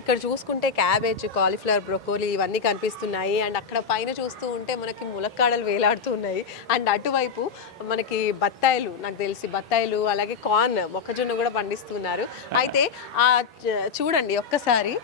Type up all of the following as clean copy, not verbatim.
ఇక్కడ చూసుకుంటే cabbage, cauliflower, broccoli ఇవన్నీ కనిపిస్తున్నాయి. అండ్ అక్కడ పైన చూస్తూ ఉంటే మనకి ములక్కాడలు వేలాడుతూ ఉన్నాయి. అండ్ అటువైపు మనకి బత్తాయిలు, నాకు తెలిసి బత్తాయిలు, అలాగే కార్న్, మొక్కజొన్న కూడా పండిస్తున్నారు. అయితే చూడండి ఒక్కసారి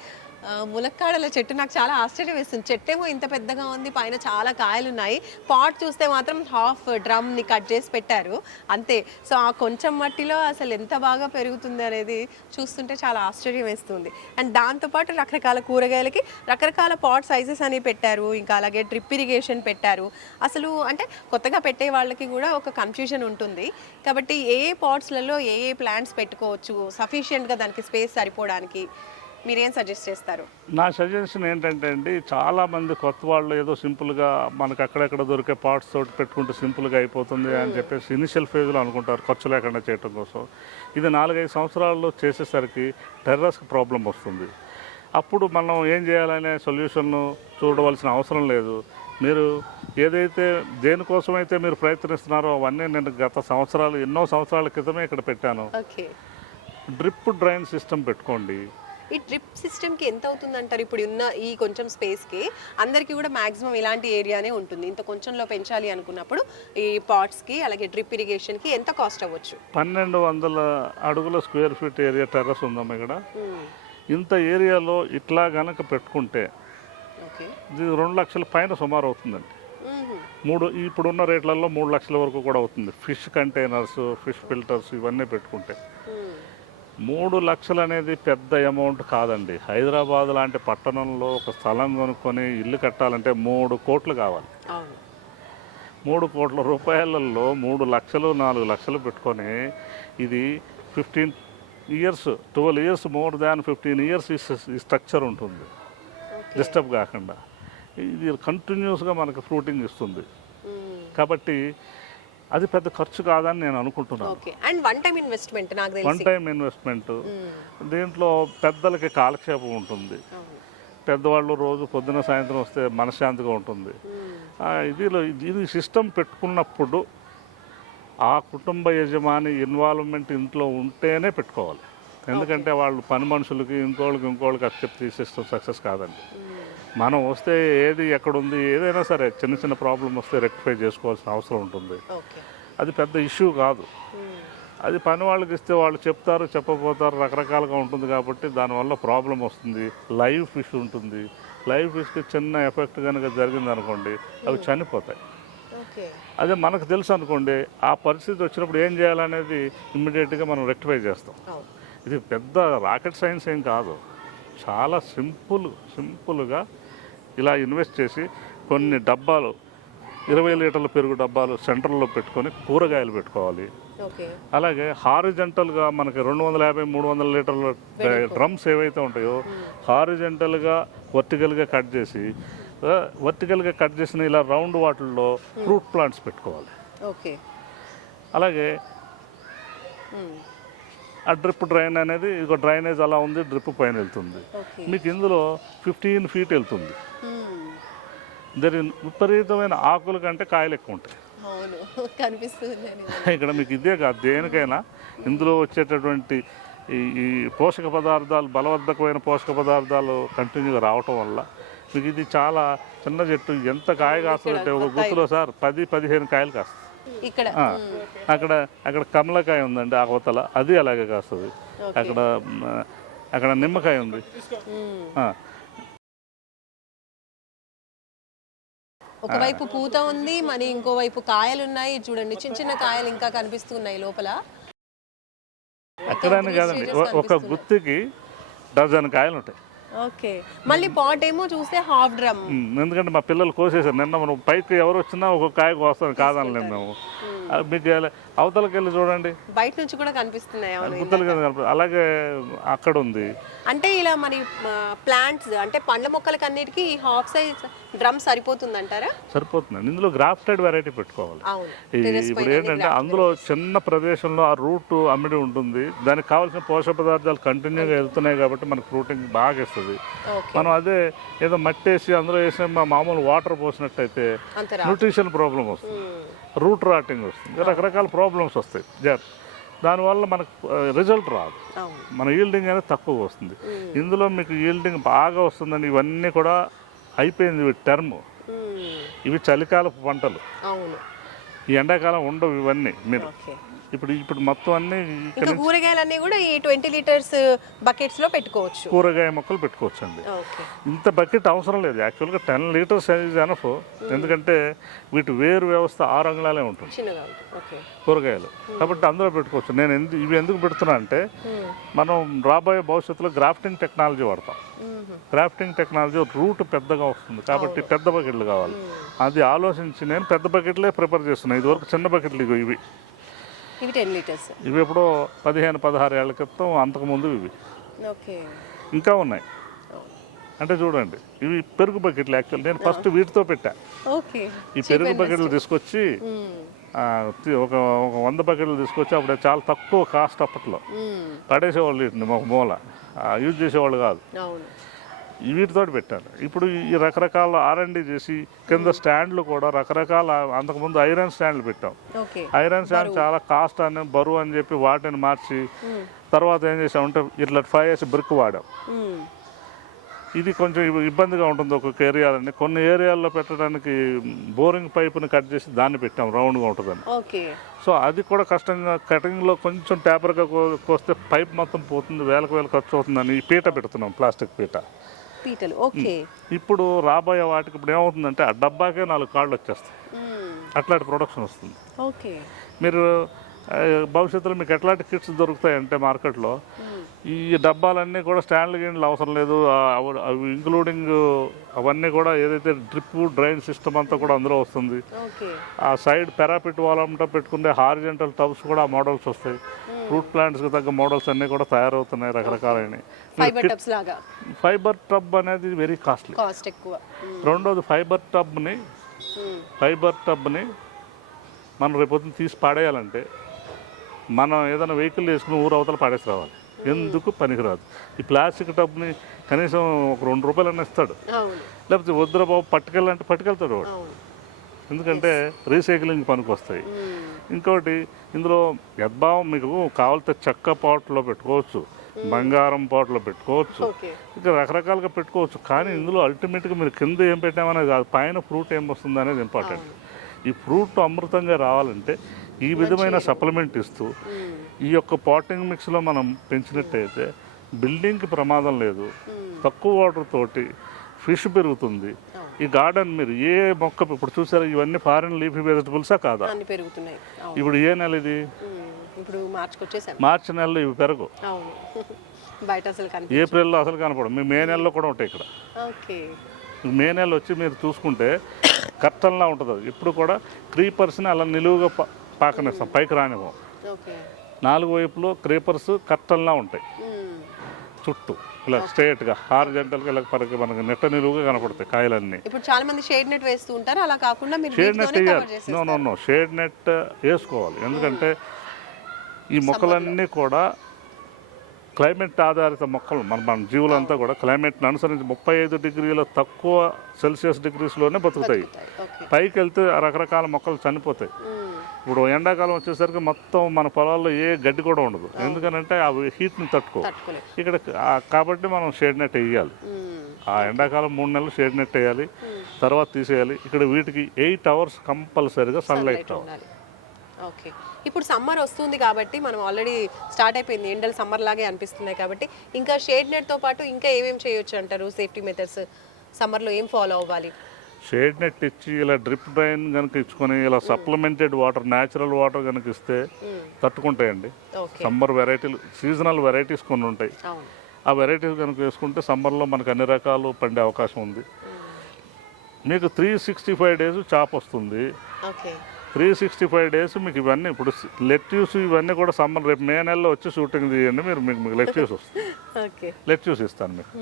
ములక్కాడల చెట్టు నాకు చాలా ఆశ్చర్యం వేస్తుంది. చెట్టేమో ఇంత పెద్దగా ఉంది, పైన చాలా కాయలు ఉన్నాయి. పాట్ చూస్తే మాత్రం హాఫ్ డ్రమ్ని కట్ చేసి పెట్టారు అంతే. సో ఆ కొంచెం మట్టిలో అసలు ఎంత బాగా పెరుగుతుంది అనేది చూస్తుంటే చాలా ఆశ్చర్యం వేస్తుంది. అండ్ దాంతోపాటు రకరకాల కూరగాయలకి రకరకాల పాట్ సైజెస్ అని పెట్టారు. ఇంకా అలాగే డ్రిప్ ఇరిగేషన్ పెట్టారు. అసలు అంటే కొత్తగా పెట్టే వాళ్ళకి కూడా ఒక కన్ఫ్యూజన్ ఉంటుంది. కాబట్టి ఏ పాట్స్లలో ఏ ప్లాంట్స్ పెట్టుకోవచ్చు, సఫిషియెంట్గా దానికి స్పేస్ సరిపోవడానికి మీరేం సజెస్ట్ చేస్తారు? నా సజెషన్ ఏంటంటే అండి, చాలామంది కొత్త వాళ్ళు ఏదో సింపుల్గా మనకు అక్కడెక్కడ దొరికే పార్ట్స్ తోటి పెట్టుకుంటే సింపుల్గా అయిపోతుంది అని చెప్పేసి ఇనిషియల్ ఫేజ్లో అనుకుంటారు ఖర్చు లేకుండా చేయడం కోసం. ఇది 4-5 సంవత్సరాల్లో చేసేసరికి టెర్రస్కి ప్రాబ్లం వస్తుంది. అప్పుడు మనం ఏం చేయాలనే సొల్యూషన్ చూడవలసిన అవసరం లేదు. మీరు ఏదైతే దేనికోసమైతే మీరు ప్రయత్నిస్తున్నారో అవన్నీ నేను గత సంవత్సరాలు, ఎన్నో సంవత్సరాల క్రితమే ఇక్కడ పెట్టాను. డ్రిప్ డ్రైన్ సిస్టమ్ పెట్టుకోండి. ఈ డ్రిప్ సిస్టమ్కి ఎంత అవుతుంది అంటారు? ఇప్పుడు ఉన్న ఈ కొంచెం స్పేస్కి అందరికీ కూడా మ్యాక్సిమం ఇలాంటి ఏరియానే ఉంటుంది. ఇంత కొంచెంలో పెంచాలి అనుకున్నప్పుడు ఈ పాట్స్కి అలాగే డ్రిప్ ఇరిగేషన్కి ఎంత కాస్ట్ అవ్వచ్చు? 1200 అడుగుల స్క్వేర్ ఫీట్ ఏరియా టెర్రస్ ఉందమ్మా ఇక్కడ. ఇంత ఏరియాలో ఇట్లా గనక పెట్టుకుంటే ఇది 2 లక్షల పైన సుమారు అవుతుందండి. ఇప్పుడున్న రేట్లలో 3 లక్షల వరకు కూడా అవుతుంది. ఫిష్ కంటైనర్స్, ఫిష్ ఫిల్టర్స్ ఇవన్నీ పెట్టుకుంటే 3 లక్షలు అనేది పెద్ద అమౌంట్ కాదండి. హైదరాబాద్ లాంటి పట్టణంలో ఒక స్థలం కొనుక్కొని ఇల్లు కట్టాలంటే 3 కోట్లు కావాలి. 3 కోట్ల రూపాయలలో 3 లక్షలు 4 లక్షలు పెట్టుకొని ఇది 15 years 12 years more than 15 years ఈ స్ట్రక్చర్ ఉంటుంది డిస్టర్బ్ కాకుండా. ఇది కంటిన్యూస్గా మనకు ఫ్రూటింగ్ ఇస్తుంది. కాబట్టి అది పెద్ద ఖర్చు కాదని నేను అనుకుంటున్నాను. One time investment. దీంట్లో పెద్దలకి కాలక్షేపం ఉంటుంది. పెద్దవాళ్ళు రోజు పొద్దున సాయంత్రం వస్తే మనశ్శాంతిగా ఉంటుంది. ఇది సిస్టమ్ పెట్టుకున్నప్పుడు ఆ కుటుంబ యజమాని ఇన్వాల్వ్మెంట్ ఇంట్లో ఉంటేనే పెట్టుకోవాలి. ఎందుకంటే వాళ్ళు పని మనుషులకి ఇంకోళ్ళకి అప్పచెప్తే సిస్టమ్ సక్సెస్ కాదండి. మనం వస్తే ఏది ఎక్కడుంది ఏదైనా సరే చిన్న చిన్న ప్రాబ్లం వస్తే రెక్టిఫై చేసుకోవాల్సిన అవసరం ఉంటుంది. అది పెద్ద ఇష్యూ కాదు. అది పని వాళ్ళకి ఇస్తే వాళ్ళు చెప్తారు, చెప్పపోతారు, రకరకాలుగా ఉంటుంది. కాబట్టి దానివల్ల ప్రాబ్లం వస్తుంది. లైవ్ ఫిష్ ఉంటుంది. లైవ్ ఫిష్కి చిన్న ఎఫెక్ట్ కనుక జరిగింది అనుకోండి అవి చనిపోతాయి. అదే మనకు తెలుసు అనుకోండి, ఆ పరిస్థితి వచ్చినప్పుడు ఏం చేయాలనేది ఇమ్మీడియట్గా మనం రెక్టిఫై చేస్తాం. ఇది పెద్ద రాకెట్ సైన్స్ ఏం కాదు. చాలా సింపుల్గా ఇలా ఇన్వెస్ట్ చేసి కొన్ని డబ్బాలు 20 లీటర్ల పెరుగు డబ్బాలు సెంటర్లో పెట్టుకొని కూరగాయలు పెట్టుకోవాలి. అలాగే హారిజెంటల్గా మనకి 250-300 లీటర్ల డ్రమ్స్ ఏవైతే ఉంటాయో హారిజెంటల్గా వర్టికల్గా కట్ చేసిన ఇలా రౌండ్ వాటిల్లో ఫ్రూట్ ప్లాంట్స్ పెట్టుకోవాలి. అలాగే ఆ డ్రిప్ డ్రైన్ అనేది ఇక డ్రైనేజ్ అలా ఉంది, డ్రిప్ పైన వెళ్తుంది. మీకు ఇందులో 15 ఫీట్ వెళ్తుంది. దాని విపరీతమైన ఆకుల కంటే కాయలు ఎక్కువ ఉంటాయి ఇక్కడ. మీకు ఇదే కాదు, దేనికైనా ఇందులో వచ్చేటటువంటి ఈ పోషక పదార్థాలు, బలవర్ధకమైన పోషక పదార్థాలు కంటిన్యూగా రావటం వల్ల మీకు ఇది చాలా చిన్న చెట్టు. ఎంత కాయ కాస్తుందంటే ఒక గుత్తులో సార్ 10-15 కాయలు కాస్తాయి. అక్కడ కమలకాయ ఉందండి అవతల, అది అలాగే కాస్తుంది. అక్కడ నిమ్మకాయ ఉంది. ఒకవైపు పూత ఉంది, మరి ఇంకోవైపు కాయలు ఉన్నాయి. చూడండి చిన్న చిన్న కాయలు ఇంకా కనిపిస్తున్నాయి లోపల. అక్కడని కాదండి, ఒక గుత్తికి డజన్ కాయలు ఉంటాయి. మళ్ళీ పాట్ ఏమో చూస్తే హాఫ్ డ్రమ్. ఎందుకంటే మా పిల్లలు కోసేసారు నిన్న. మనం పైకి ఎవరు వచ్చినా ఒక కాయ కోస్తాను కాదనలేము మేము. మీకు అవతలకి వెళ్ళి చూడండి, బయట నుంచి కూడా కనిపిస్తున్నాయి. అలాగే అక్కడ ఉంది. అంటే ఇలా మరి ప్లాంట్స్ అంటే పండ్ల మొక్కలకి అన్నిటికీ హాఫ్ సైజ్ డ్రమ్ సరిపోతుంది అంటారా? సరిపోతుంది. ఇందులో గ్రాఫ్టెడ్ వెరైటీ పెట్టుకోవాలి. ఇప్పుడు ఏంటంటే అందులో చిన్న ప్రదేశంలో ఆ రూట్ అమ్మిడి ఉంటుంది. దానికి కావాల్సిన పోషక పదార్థాలు కంటిన్యూగా వెళ్తున్నాయి కాబట్టి మనకు ఫ్రూటింగ్ బాగా ఇస్తుంది. మనం అదే ఏదో మట్టేసి అందులో వేసిన మామూలు వాటర్ పోసినట్టయితే న్యూట్రిషన్ ప్రాబ్లం వస్తుంది, రూట్ రాటింగ్ వస్తుంది, రకరకాల ప్రాబ్లమ్స్ వస్తాయి. దానివల్ల మనకు రిజల్ట్ రాదు, అవును. మన ఈల్డింగ్ అనేది తక్కువ వస్తుంది. ఇందులో మీకు ఈల్డింగ్ బాగా వస్తుందండి. ఇవన్నీ కూడా అయిపోయింది టర్మ్. ఇవి చలికాలపు పంటలు, అవును. ఈ ఎండాకాలం ఉండవు ఇవన్నీ. మీరు ఓకే. ఇప్పుడు మొత్తం అన్నీ ఇంకా కూరగాయలన్నీ కూడా ఈ 20 లీటర్స్ బకెట్స్ లో పెట్టుకోవచ్చు. కూరగాయ మొక్కలు పెట్టుకోవచ్చండి. ఓకే. ఇంత బకెట్ అవసరం లేదు యాక్చువల్గా. 10 లీటర్స్ సైజ్ ఎనఫ్. ఎందుకంటే వీటి వేరు వ్యవస్థ 6 అంగుళాలే ఉంటుంది చిన్నగా ఉంటుంది. ఓకే. కూరగాయలు, కాబట్టి అందులో పెట్టుకోవచ్చు. నేను ఇవి ఎందుకు పెడుతున్నా అంటే మనం రాబోయే భవిష్యత్తులో గ్రాఫ్టింగ్ టెక్నాలజీ వాడతాం. గ్రాఫ్టింగ్ టెక్నాలజీ రూట్ పెద్దగా వస్తుంది, కాబట్టి పెద్ద బకెట్లు కావాలి. అది ఆలోచించి నేను పెద్ద బకెట్లే ప్రిపేర్ చేస్తున్నాను. ఇదివరకు చిన్న బకెట్లు ఇవి 10 లీటర్స్. ఇవి ఎప్పుడో 15-16 ఏళ్ల క్రితం, అంతకుముందు ఇవి ఓకే. ఇంకా ఉన్నాయి. అంటే చూడండి, ఇవి పెరుగు బకెట్లు. యాక్చువల్ నేను ఫస్ట్ వీటితో పెట్టా. ఓకే. ఈ పెరుగు బకెట్లు తీసుకొచ్చి ఒక 100 బకెట్లు తీసుకొచ్చి అప్పుడు చాలా తక్కువ కాస్ట్ అప్పట్లో పడేసేవాళ్ళు వీటిని ఒక మూల, యూజ్ చేసేవాళ్ళు కాదు. అవును. వీటితో పెట్టాను. ఇప్పుడు ఈ రకరకాల R&D చేసి కింద స్టాండ్లు కూడా రకరకాల, అంతకుముందు ఐరన్ స్టాండ్లు పెట్టాం. ఐరన్ స్టాండ్ చాలా కాస్ట్ అని, బరువు అని చెప్పి వాటిని మార్చి తర్వాత ఏం చేసామంటే ఇట్లా 5S బ్రిక్ వాడాం. ఇది కొంచెం ఇబ్బందిగా ఉంటుంది ఒక్కొక్క ఏరియాలని. కొన్ని ఏరియాల్లో పెట్టడానికి బోరింగ్ పైపుని కట్ చేసి దాన్ని పెట్టాం, రౌండ్గా ఉంటుందని. సో అది కూడా కష్టంగా, కటింగ్లో కొంచెం టేపర్గా కోస్తే పైప్ మొత్తం పోతుంది, వేలకు ఖర్చు అవుతుందని ఈ పీట పెడుతున్నాం, ప్లాస్టిక్ పీట. ఇప్పుడు రాబోయే వాటికి ఇప్పుడు ఏమవుతుందంటే ఆ డబ్బాకే 4 కాళ్ళు వచ్చేస్తాయి. అట్లాంటి ప్రొడక్షన్ వస్తుంది. మీరు భవిష్యత్తులో మీకు ఎట్లాంటి కిట్స్ దొరుకుతాయంటే మార్కెట్లో ఈ డబ్బాలన్నీ కూడా స్టాండ్లు గిన్నెలు అవసరం లేదు, అవి ఇంక్లూడింగ్ అవన్నీ కూడా ఏదైతే డ్రిప్ డ్రైన్ సిస్టమ్ అంతా కూడా అందులో వస్తుంది. ఆ సైడ్ పెరాపిట్ వాలంటా పెట్టుకునే హారిజెంటల్ టబ్స్ కూడా ఆ మోడల్స్ వస్తాయి. ఫ్రూట్ ప్లాంట్స్కి తగ్గ మోడల్స్ అన్నీ కూడా తయారవుతున్నాయి రకరకాలైన. ఫైబర్ టబ్ అనేది వెరీ కాస్ట్లీ. రెండోది ఫైబర్ టబ్ని మనం రేపొద్దున తీసి పాడేయాలంటే మనం ఏదైనా వెహికల్ వేసుకుని ఊరు అవతల పాడేసి రావాలి, ఎందుకు పనికిరాదు. ఈ ప్లాస్టిక్ టబ్ని కనీసం ఒక 2 రూపాయలు అన్న ఇస్తాడు, లేకపోతే వద్దురా బాబు పట్టుకెళ్ళాలంటే పట్టుకెళ్తాడు వాడు, ఎందుకంటే రీసైక్లింగ్ పనికి వస్తాయి. ఇంకోటి ఇందులో యద్భావం మీకు కావాలితే చెక్క పాట్లో పెట్టుకోవచ్చు, బంగారం పాట్లో పెట్టుకోవచ్చు, ఇంకా రకరకాలుగా పెట్టుకోవచ్చు. కానీ ఇందులో అల్టిమేట్గా మీరు కింద ఏం పెట్టామనేది కాదు, పైన ఫ్రూట్ ఏం వస్తుంది అనేది ఇంపార్టెంట్. ఈ ఫ్రూట్ అమృతంగా రావాలంటే ఈ విధమైన సప్లిమెంట్ ఇస్తూ ఈ యొక్క పాటింగ్ మిక్స్లో మనం పెంచినట్టయితే బిల్డింగ్కి ప్రమాదం లేదు, తక్కువ వాటర్ తోటి ఫిష్ పెరుగుతుంది. ఈ గార్డెన్ మీరు ఏ మొక్క ఇప్పుడు చూసారా, ఇవన్నీ ఫారిన్ లీఫీ వెజిటబుల్సా కాదా? ఇప్పుడు ఏ నెల ఇది? మార్చి నెలలో ఇవి పెరగు, ఏప్రిల్లో అసలు కనపడవు. మీ మే నెలలో కూడా ఉంటాయి ఇక్కడ. మే నెల వచ్చి మీరు చూసుకుంటే కర్టన్లా ఉంటుంది. అది ఇప్పుడు కూడా క్రీపర్స్ని అలా నిలువుగా పాకనిస్తాం, పైకి రానివ్వం. 4 వైపులో క్రీపర్స్ కర్టన్లా ఉంటాయి చుట్టూ, ఇలా స్ట్రేట్గా హారిజంటల్గా ఇలా మనకి నెట్ట నిలువుగా కనపడతాయి కాయలన్నీ. ఇప్పుడు చాలా మంది షేడ్ నెట్ వేస్తూ ఉంటారు, అలా కాకుండా మీరు షేడ్ నెట్ వేయాలి. నో షేడ్ నెట్ వేసుకోవాలి. ఎందుకంటే ఈ మొక్కలన్నీ కూడా క్లైమేట్ ఆధారిత మొక్కలు. మన జీవులంతా కూడా క్లైమేట్ని అనుసరించి 35 డిగ్రీల తక్కువ సెల్సియస్ డిగ్రీస్లోనే బతుకుతాయి. పైకి వెళ్తే రకరకాల మొక్కలు చనిపోతాయి. ఇప్పుడు ఎండాకాలం వచ్చేసరికి మొత్తం మన పొలాల్లో ఏ గడ్డి కూడా ఉండదు, ఎందుకనంటే ఆ హీట్ని తట్టుకో ఇక్కడ. కాబట్టి మనం షేడ్ నెట్ వేయాలి. ఆ ఎండాకాలం 3 నెలలు షేడ్ నెట్ వేయాలి, తర్వాత తీసేయాలి. ఇక్కడ వీటికి 8 అవర్స్ కంపల్సరీగా సన్లైట్ కావాలి. ఓకే. ఇప్పుడు సమ్మర్ వస్తుంది కాబట్టి మనం ఆల్రెడీ స్టార్ట్ అయిపోయింది, ఎండలు సమ్మర్ లాగే అనిపిస్తున్నాయి కాబట్టి ఇంకా షేడ్ నెట్తో పాటు ఇంకా ఏమేమి చేయొచ్చు అంటారు? సేఫ్టీ మెథడ్స్ సమ్మర్లో ఏం ఫాలో అవ్వాలి? షేడ్ నెట్ ఇచ్చి ఇలా డ్రిప్ డ్రైన్ కనుక ఇచ్చుకొని ఇలా సప్లిమెంటెడ్ వాటర్, న్యాచురల్ వాటర్ కనుక ఇస్తే తట్టుకుంటాయండి. సమ్మర్ వెరైటీలు, సీజనల్ వెరైటీస్ కొన్ని ఉంటాయి. ఆ వెరైటీస్ కనుక వేసుకుంటే సమ్మర్లో మనకు అన్ని రకాలు పండే అవకాశం ఉంది. మీకు 365 డేస్ చాప్ వస్తుంది. 365 డేస్ మీకు ఇవన్నీ. ఇప్పుడు లెట్యూస్ ఇవన్నీ కూడా సమ్మర్, రేపు మే నెలలో వచ్చి షూటింగ్ తీయండి మీరు, మీకు లెట్యూస్ వస్తుంది. లెట్యూస్ ఇస్తాను మీకు.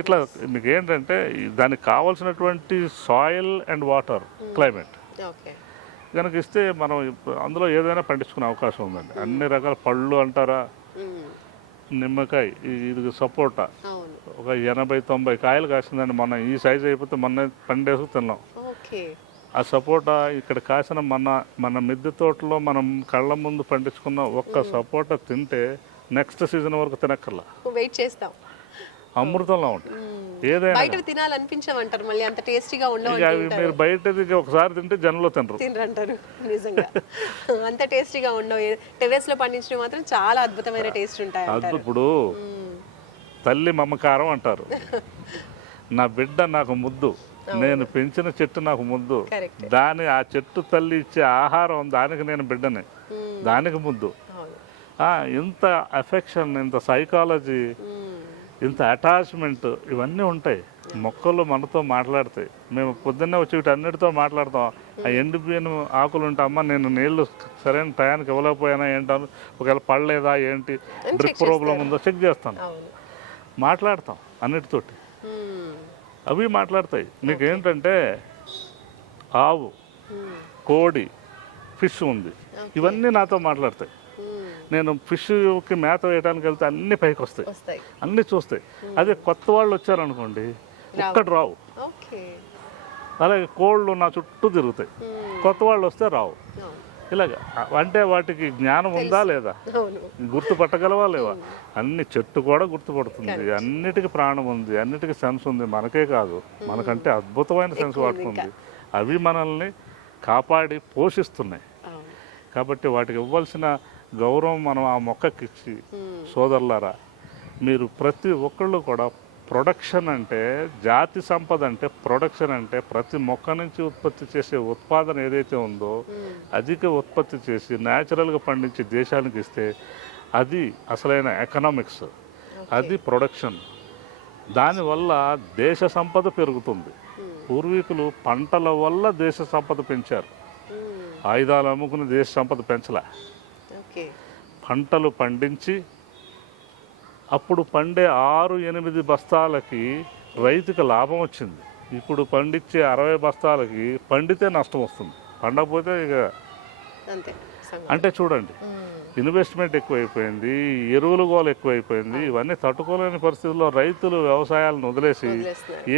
ఇట్లా మీకు ఏంటంటే దానికి కావాల్సినటువంటి సాయిల్ అండ్ వాటర్, క్లైమేట్ కనుక ఇస్తే మనం అందులో ఏదైనా పండించుకునే అవకాశం ఉందండి. అన్ని రకాల పళ్ళు అంటారా, నిమ్మకాయ, ఇది సపోటా ఒక 80-90 కాయలు కాసిందండి. మొన్న ఈ సైజ్ అయిపోతే మొన్న పండేసుకు తిన్నాం. ఆ సపోటా ఇక్కడ కాసిన మన మిద్దె తోటలో మనం కళ్ళ ముందు పండించుకున్న ఒక్క సపోటా తింటే నెక్స్ట్ సీజన్ వరకు తినక్కర్లా, వెయిట్ చేస్తాం. అమృతంలా ఉంటుంది. ఏదైనా బయట తినాలనిపించమంటారు, మళ్ళీ అంత టేస్టీగా ఇక ఉండవు అవి మీరు బయటది ఒకసారి తింటే జనంలో తినరు. తినరంటారు. నిజంగా అంత టేస్టీగా ఉండవు. టెర్రస్ లో పండించినవి మాత్రం చాలా అద్భుతమైన టేస్ట్ ఉంటాయి అంటారు. ఇప్పుడు తల్లి మమకారం అంటారు. నా బిడ్డ నాకు ముద్దు, నేను పెంచిన చెట్టు నాకు ముద్దు, Correct. ఆ చెట్టు తల్లి ఇచ్చే ఆహారం దానికి నేను బిడ్డని, దానికి ముద్దు. అవును. ఇంత అఫెక్షన్, ఇంత సైకాలజీ, ఇంత అటాచ్మెంట్ ఇవన్నీ ఉంటాయి. మొక్కలు మనతో మాట్లాడతాయి. మేము పొద్దున్నే వచ్చి వీటన్నిటితో మాట్లాడతాం. ఆ ఎండిపోయిన ఆకులు ఉంటే అమ్మ నేను నీళ్లు సరైన టయానికి ఇవ్వలేకపోయినా ఏంటాను, ఒకవేళ పడలేదా ఏంటి, డ్రిప్ ప్రాబ్లం ఉందో చెక్ చేస్తాను, అవును. మాట్లాడతాం అన్నిటితోటి. మ్మ్. అవి మాట్లాడతాయి. మీకు ఏంటంటే ఆవు, కోడి, ఫిష్ ఉంది, ఇవన్నీ నాతో మాట్లాడతాయి. నేను ఫిష్కి మేత వేయడానికి వెళ్తే అన్ని పైకి వస్తాయి, వస్తాయి. అన్నీ చూస్తాయి. అదే కొత్త వాళ్ళు వచ్చారనుకోండి ఒక్కటి రావు. ఓకే. అలాగే కోళ్ళు నా చుట్టూ తిరుగుతాయి, కొత్త వాళ్ళు వస్తే రావు. అవును. ఇలాగ అంటే వాటికి జ్ఞానం ఉందా లేదా, అవును. గుర్తుపట్టగలవా లేవా? అన్ని చెట్టు కూడా గుర్తుపడుతుంది, అన్నిటికీ ప్రాణం ఉంది, అన్నిటికీ సెన్స్ ఉంది. మనకే కాదు, మనకంటే అద్భుతమైన సెన్స్ వాటికి ఉంది. అవి మనల్ని కాపాడి పోషిస్తున్నాయి. అవును. కాబట్టి వాటికి ఇవ్వాల్సిన గౌరవం మనం ఆ మొక్కకి ఇచ్చి, సోదరులారా మీరు ప్రతి ఒక్కళ్ళు కూడా ప్రొడక్షన్ అంటే, జాతి సంపద అంటే ప్రొడక్షన్ అంటే ప్రతి మొక్క నుంచి ఉత్పత్తి చేసే ఉత్పాదన ఏదైతే ఉందో అధిక ఉత్పత్తి చేసి న్యాచురల్గా పండించి దేశానికి ఇస్తే అది అసలైన ఎకనామిక్స్, అది ప్రొడక్షన్. దానివల్ల దేశ సంపద పెరుగుతుంది. పూర్వీకులు పంటల వల్ల దేశ సంపద పెంచారు, ఆయుధాలు అమ్ముకుని దేశ సంపద పెంచలే. ఓకే. పంటలు పండించి అప్పుడు పండే 6-8 బస్తాలకి రైతుకు లాభం వచ్చింది. ఇప్పుడు పండించే 60 బస్తాలకి పండితే నష్టం వస్తుంది, పండకపోతే ఇక అంతే. అంటే చూడండి, ఇన్వెస్ట్మెంట్ ఎక్కువైపోయింది, ఎరువుల గోల ఎక్కువైపోయింది. ఇవన్నీ తట్టుకోలేని పరిస్థితుల్లో రైతులు వ్యవసాయాలను వదిలేసి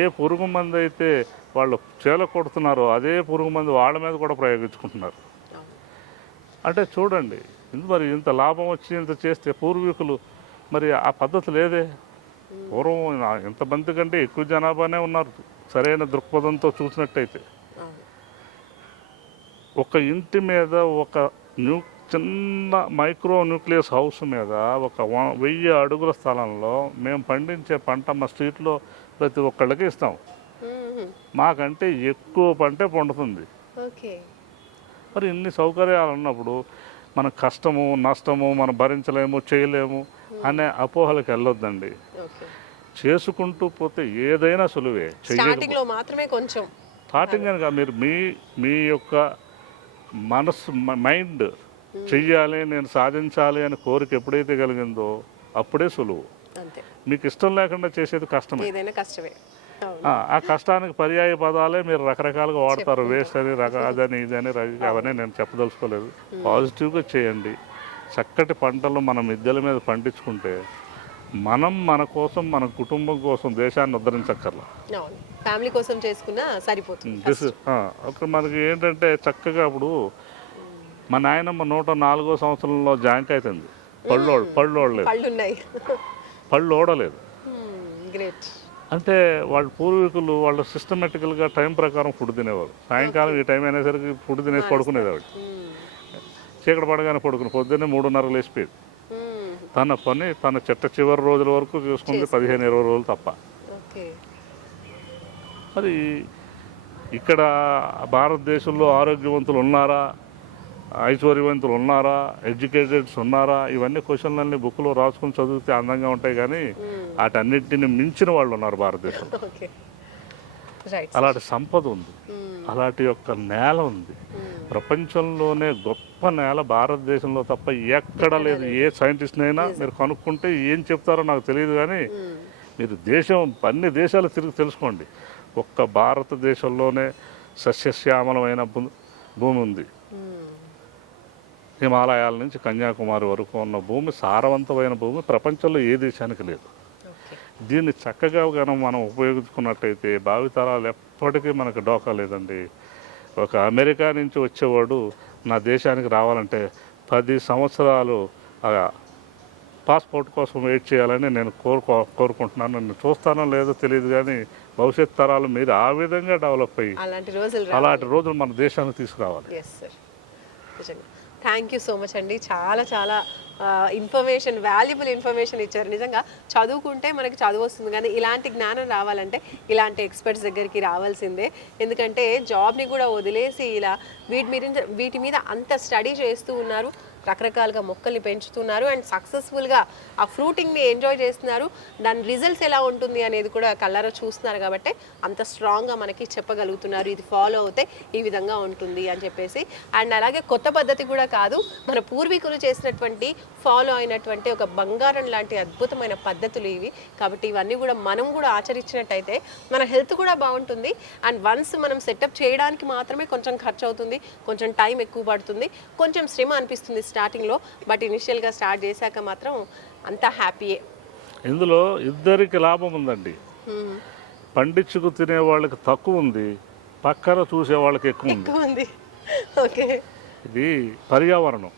ఏ పురుగు మందు అయితే వాళ్ళు చేల కొడుతున్నారో అదే పురుగు మందు వాళ్ళ మీద కూడా ప్రయోగించుకుంటున్నారు. అంటే చూడండి, మరి ఇంత లాభం వచ్చి ఇంత చేస్తే పూర్వీకులు మరి ఆ పద్ధతి లేదే. పూర్వం ఇంతమంది కంటే ఎక్కువ జనాభానే ఉన్నారు సరైన దృక్పథంతో చూసినట్టయితే. ఒక ఇంటి మీద ఒక చిన్న మైక్రో న్యూక్లియస్ హౌస్ మీద ఒక 1000 అడుగుల స్థలంలో మేము పండించే పంట మా స్ట్రీట్లో ప్రతి ఒక్కళ్ళకి ఇస్తాం. మాకంటే ఎక్కువ పంటే పండుతుంది. ఓకే. మరి ఇన్ని సౌకర్యాలు ఉన్నప్పుడు మన కష్టము నష్టము మనం భరించలేము, చేయలేము అనే అపోహలకు వెళ్ళొద్దండి. చేసుకుంటూ పోతే ఏదైనా సులువే. స్టార్టింగ్లో మాత్రమే కొంచెం స్టార్టింగ్ కనుక మీరు మీ యొక్క మనసు, మైండ్ చెయ్యాలి, నేను సాధించాలి అని కోరిక ఎప్పుడైతే కలిగిందో అప్పుడే సులువు. మీకు ఇష్టం లేకుండా చేసేది కష్టమే, ఏదైనా కష్టమే. ఆ కష్టానికి పర్యాయ పదాలే మీరు రకరకాలుగా వాడతారు. వేస్ట్ అని, అదని, ఇదని, అవన్నీ నేను చెప్పదలుచుకోలేదు. పాజిటివ్గా చేయండి. చక్కటి పంటలు మన మిద్దెల మీద పండించుకుంటే మనం మన కోసం, మన కుటుంబం కోసం దేశాన్ని ఉద్ధరించక్కర్లా, ఫ్యామిలీ కోసం చేసుకున్నా సరిపోతుంది. అప్పుడు మనకి ఏంటంటే చక్కగా అప్పుడు మా నాయనమ్మ 104వ సంవత్సరంలో జాంకాయ తింది, పళ్ళు ఓడలేదు. అంటే వాళ్ళ పూర్వీకులు వాళ్ళు సిస్టమేటికల్గా టైం ప్రకారం ఫుడ్ తినేవారు. సాయంకాలం ఈ టైం అయినసరికి ఫుడ్ తినేసి పడుకునేది. చీకటి పడగానే పడుకుని పొద్దున్నే 3:30 లేచిపోయేది. తన పని తన చివరి రోజుల వరకు చూసుకుంది, 15-20 రోజులు తప్ప. మరి ఇక్కడ భారతదేశంలో ఆరోగ్యవంతులు ఉన్నారా, ఐశ్వర్యవంతులు ఉన్నారా, ఎడ్యుకేటెడ్స్ ఉన్నారా, ఇవన్నీ క్వశ్చన్లన్నీ బుక్లో రాసుకుని చదివితే అందంగా ఉంటాయి. కానీ వాటన్నిటిని మించిన వాళ్ళు ఉన్నారు భారతదేశంలో. అలాంటి సంపద ఉంది, అలాంటి యొక్క నేల ఉంది. ప్రపంచంలోనే గొప్ప నేల భారతదేశంలో తప్ప ఎక్కడ లేదు. ఏ సైంటిస్ట్నైనా మీరు కనుక్కుంటే ఏం చెప్తారో నాకు తెలియదు, కానీ మీరు అన్ని దేశాలు తిరిగి తెలుసుకోండి. ఒక్క భారతదేశంలోనే సస్యశ్యామలమైన భూమి ఉంది. హిమాలయాల నుంచి కన్యాకుమారి వరకు ఉన్న భూమి, సారవంతమైన భూమి ప్రపంచంలో ఏ దేశానికి లేదు. దీన్ని చక్కగా మనం ఉపయోగించుకున్నట్టయితే భావితరాలు ఎప్పటికీ మనకు డోకా లేదండి. ఒక అమెరికా నుంచి వచ్చేవాడు నా దేశానికి రావాలంటే 10 సంవత్సరాలు పాస్పోర్ట్ కోసం వెయిట్ చేయాలని నేను కోరుకుంటున్నాను. నేను చూస్తానో లేదో తెలియదు, కానీ భవిష్యత్ తరాలు మీరు ఆ విధంగా డెవలప్ అయ్యి అలాంటి రోజులు మన దేశానికి తీసుకురావాలి. ఎస్ సార్, నిజంగా థ్యాంక్ యూ సో మచ్ అండి. చాలా చాలా ఇన్ఫర్మేషన్, వాల్యుబుల్ ఇన్ఫర్మేషన్ ఇచ్చారు. నిజంగా చదువుకుంటే మనకి చదువు వస్తుంది, కానీ ఇలాంటి జ్ఞానం రావాలంటే ఇలాంటి ఎక్స్పర్ట్స్ దగ్గరికి రావాల్సిందే. ఎందుకంటే జాబ్ని కూడా వదిలేసి ఇలా వీటి మీద అంత స్టడీ చేస్తూ ఉన్నారు, రకరకాలుగా మొక్కల్ని పెంచుతున్నారు అండ్ సక్సెస్ఫుల్గా ఆ ఫ్రూటింగ్ని ఎంజాయ్ చేస్తున్నారు. దాని రిజల్ట్స్ ఎలా ఉంటుంది అనేది కూడా కళ్ళారా చూస్తున్నారు కాబట్టి అంత స్ట్రాంగ్గా మనకి చెప్పగలుగుతున్నారు. ఇది ఫాలో అవుతే ఈ విధంగా ఉంటుంది అని చెప్పేసి. అండ్ అలాగే కొత్త పద్ధతి కూడా కాదు, మన పూర్వీకులు చేసినటువంటి ఫాలో అయినటువంటి ఒక బంగారం లాంటి అద్భుతమైన పద్ధతులు ఇవి. కాబట్టి ఇవన్నీ కూడా మనం కూడా ఆచరించినట్టయితే మన హెల్త్ కూడా బాగుంటుంది. అండ్ వన్స్ మనం సెటప్ చేయడానికి మాత్రమే కొంచెం ఖర్చు అవుతుంది, కొంచెం టైం ఎక్కువ పడుతుంది, కొంచెం శ్రమ అనిపిస్తుంది స్టార్టింగ్లో. బట్ ఇనిషియల్గా స్టార్ట్ చేశాక మాత్రం అంతా హ్యాపీయే. ఇందులో ఇద్దరికి లాభం ఉందండి. పండించుకు తినే వాళ్ళకి తక్కువ ఉంది, పక్కన చూసే వాళ్ళకి ఎక్కువ ఉంది. ఓకే, ఇది పర్యావరణం.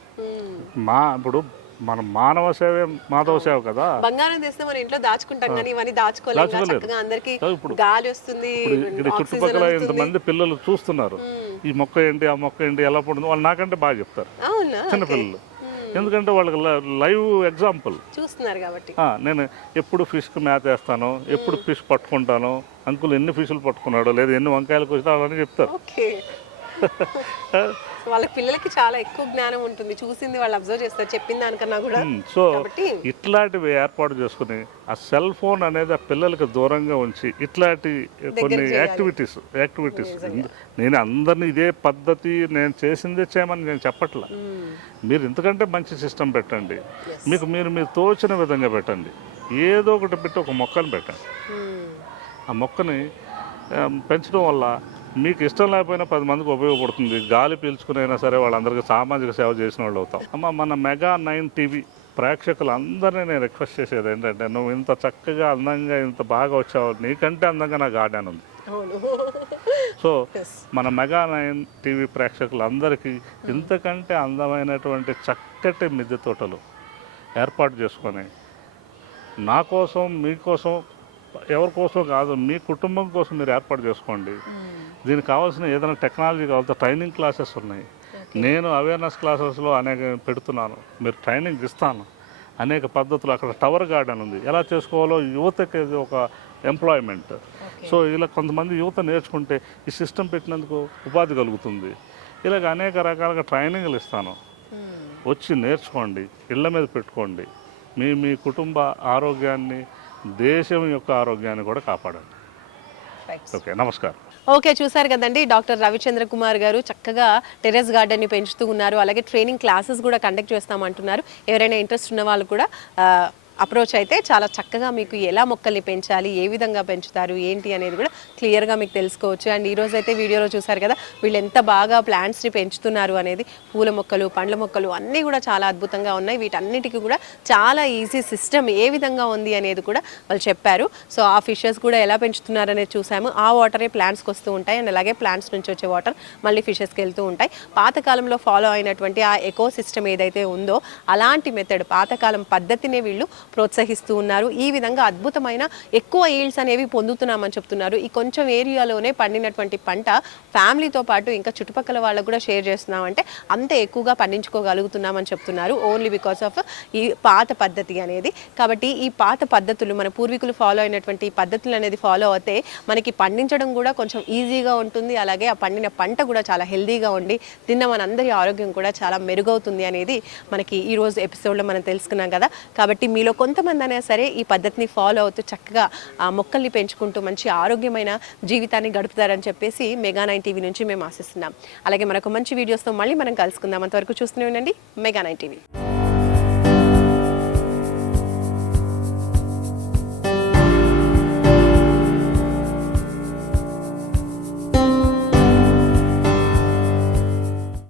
ఇప్పుడు మన మానవ సేవే మాధవ సేవ కదా. బంగారం తెస్తే మన ఇంట్లో దాచుకుంటాం, కానీ ఇవన్నీ దాచుకోలేదు. అందరికి గాలి వస్తుంది, ఇక్కడ చుట్టుపక్కల ఇంతమంది పిల్లలు చూస్తున్నారు, ఈ మొక్క ఏంటి ఆ మొక్క ఏంటి ఎలా పడుతుంది, వాళ్ళు నాకంటే బాగా చెప్తారు చిన్నపిల్లలు. ఎందుకంటే వాళ్ళకి లైవ్ ఎగ్జాంపుల్ చూస్తున్నారు కాబట్టి. నేను ఎప్పుడు ఫిష్కి మేత వేస్తాను, ఎప్పుడు ఫిష్ పట్టుకుంటాను, అంకుల్ ఎన్ని ఫిష్లు పట్టుకున్నాడు, లేదా ఎన్ని వంకాయలు కోసినాడు అని చెప్తారు. వాళ్ళ పిల్లలకి చాలా ఎక్కువ జ్ఞానం ఉంటుంది, చూసింది వాళ్ళు అబ్జర్వ్ చేస్తారు, చెప్పిన దానికన్నా కూడా. సో ఇట్లాంటివి ఏర్పాటు చేసుకుని ఆ సెల్ ఫోన్ అనేది ఆ పిల్లలకి దూరంగా ఉంచి ఇట్లాంటి కొన్ని యాక్టివిటీస్ నేను అందరినీ ఇదే పద్ధతి నేను చేసిందే చేయమని నేను చెప్పట్లా. మీరు ఇంతకంటే మంచి సిస్టమ్ పెట్టండి, మీరు తోచిన విధంగా పెట్టండి. ఏదో ఒకటి పెట్టి ఒక మొక్కను పెట్టండి. ఆ మొక్కని పెంచడం వల్ల మీకు ఇష్టం లేకపోయినా 10 మందికి ఉపయోగపడుతుంది. గాలి పీల్చుకునైనా సరే వాళ్ళందరికీ సామాజిక సేవ చేసిన వాళ్ళు అవుతాం. మన MEGA9 TV ప్రేక్షకులందరినీ నేను రిక్వెస్ట్ చేసేది ఏంటంటే, నువ్వు ఇంత చక్కగా అందంగా ఇంత బాగా వచ్చావు, నీకంటే అందంగా నా గార్డెన్ ఉంది. సో మన MEGA9 TV ప్రేక్షకులందరికీ ఇంతకంటే అందమైనటువంటి చక్కటి మిద్దె తోటలు ఏర్పాటు చేసుకొని నా కోసం, మీకోసం, ఎవరి కోసం కాదు, మీ కుటుంబం కోసం మీరు ఏర్పాటు చేసుకోండి. దీనికి కావాల్సిన ఏదైనా టెక్నాలజీ కావాలంటే ట్రైనింగ్ క్లాసెస్ ఉన్నాయి. నేను అవేర్నెస్ క్లాసెస్లో అనేక పెడుతున్నాను, మీరు ట్రైనింగ్ ఇస్తాను. అనేక పద్ధతులు, అక్కడ టవర్ గార్డెన్ ఉంది, ఎలా చేసుకోవాలో యువతకి ఒక ఎంప్లాయ్మెంట్. సో ఇలా కొంతమంది యువత నేర్చుకుంటే ఈ సిస్టమ్ పెట్టినందుకు ఉపాధి కలుగుతుంది. ఇలాగ అనేక రకాలుగా ట్రైనింగ్లు ఇస్తాను, వచ్చి నేర్చుకోండి, ఇళ్ళ మీద పెట్టుకోండి. మీ కుటుంబ ఆరోగ్యాన్ని, దేశం యొక్క ఆరోగ్యాన్ని కూడా కాపాడండి. ఓకే, నమస్కారం. ఓకే, చూసారు కదండి, డాక్టర్ రవిచంద్ర కుమార్ గారు చక్కగా టెర్రస్ గార్డెన్ని పెంచుతూ ఉన్నారు. అలాగే ట్రైనింగ్ క్లాసెస్ కూడా కండక్ట్ చేస్తామంటున్నారు. ఎవరైనా ఇంట్రెస్ట్ ఉన్న వాళ్ళు కూడా అప్రోచ్ అయితే చాలా చక్కగా మీకు ఎలా మొక్కల్ని పెంచాలి, ఏ విధంగా పెంచుతారు ఏంటి అనేది కూడా క్లియర్గా మీకు తెలుసుకోవచ్చు. అండ్ ఈరోజు అయితే వీడియోలో చూసారు కదా వీళ్ళు ఎంత బాగా ప్లాంట్స్ని పెంచుతున్నారు అనేది. పూల మొక్కలు, పండ్ల మొక్కలు అన్నీ కూడా చాలా అద్భుతంగా ఉన్నాయి. వీటన్నిటికీ కూడా చాలా ఈజీ సిస్టమ్ ఏ విధంగా ఉంది అనేది కూడా వాళ్ళు చెప్పారు. సో ఆ ఫిషెస్ కూడా ఎలా పెంచుతున్నారు అనేది చూసాము. ఆ వాటరే ప్లాంట్స్కి వస్తూ ఉంటాయి అండ్ అలాగే ప్లాంట్స్ నుంచి వచ్చే వాటర్ మళ్ళీ ఫిషెస్కి వెళ్తూ ఉంటాయి. పాతకాలంలో ఫాలో అయినటువంటి ఆ ఎకో సిస్టమ్ ఏదైతే ఉందో అలాంటి మెథడ్, పాతకాలం పద్ధతినే వీళ్ళు ప్రోత్సహిస్తూ ఉన్నారు. ఈ విధంగా అద్భుతమైన ఎక్కువ ఈల్డ్స్ అనేవి పొందుతున్నామని చెప్తున్నారు. ఈ కొంచెం ఏరియాలోనే పండినటువంటి పంట ఫ్యామిలీతో పాటు ఇంకా చుట్టుపక్కల వాళ్ళకు కూడా షేర్ చేస్తున్నామంటే అంత ఎక్కువగా పండించుకోగలుగుతున్నామని చెప్తున్నారు, ఓన్లీ బికాస్ ఆఫ్ ఈ పాత పద్ధతి అనేది. కాబట్టి ఈ పాత పద్ధతులు, మన పూర్వీకులు ఫాలో అయినటువంటి పద్ధతులు అనేది ఫాలో అవుతే మనకి పండించడం కూడా కొంచెం ఈజీగా ఉంటుంది. అలాగే ఆ పండిన పంట కూడా చాలా హెల్దీగా ఉండి తిన్న మనందరి ఆరోగ్యం కూడా చాలా మెరుగవుతుంది అనేది మనకి ఈరోజు ఎపిసోడ్లో మనం తెలుసుకున్నాం కదా. కాబట్టి మీలో కొంతమంది అయినా సరే ఈ పద్ధతిని ఫాలో అవుతూ చక్కగా మొక్కల్ని పెంచుకుంటూ మంచి ఆరోగ్యమైన జీవితాన్ని గడుపుతారని చెప్పేసి MEGA9 TV నుంచి మేము ఆశిస్తున్నాం. అలాగే మరొక మంచి వీడియోస్తో మళ్ళీ మనం కలుసుకుందాం. అంతవరకు చూస్తూనే ఉండండి MEGA9 TV.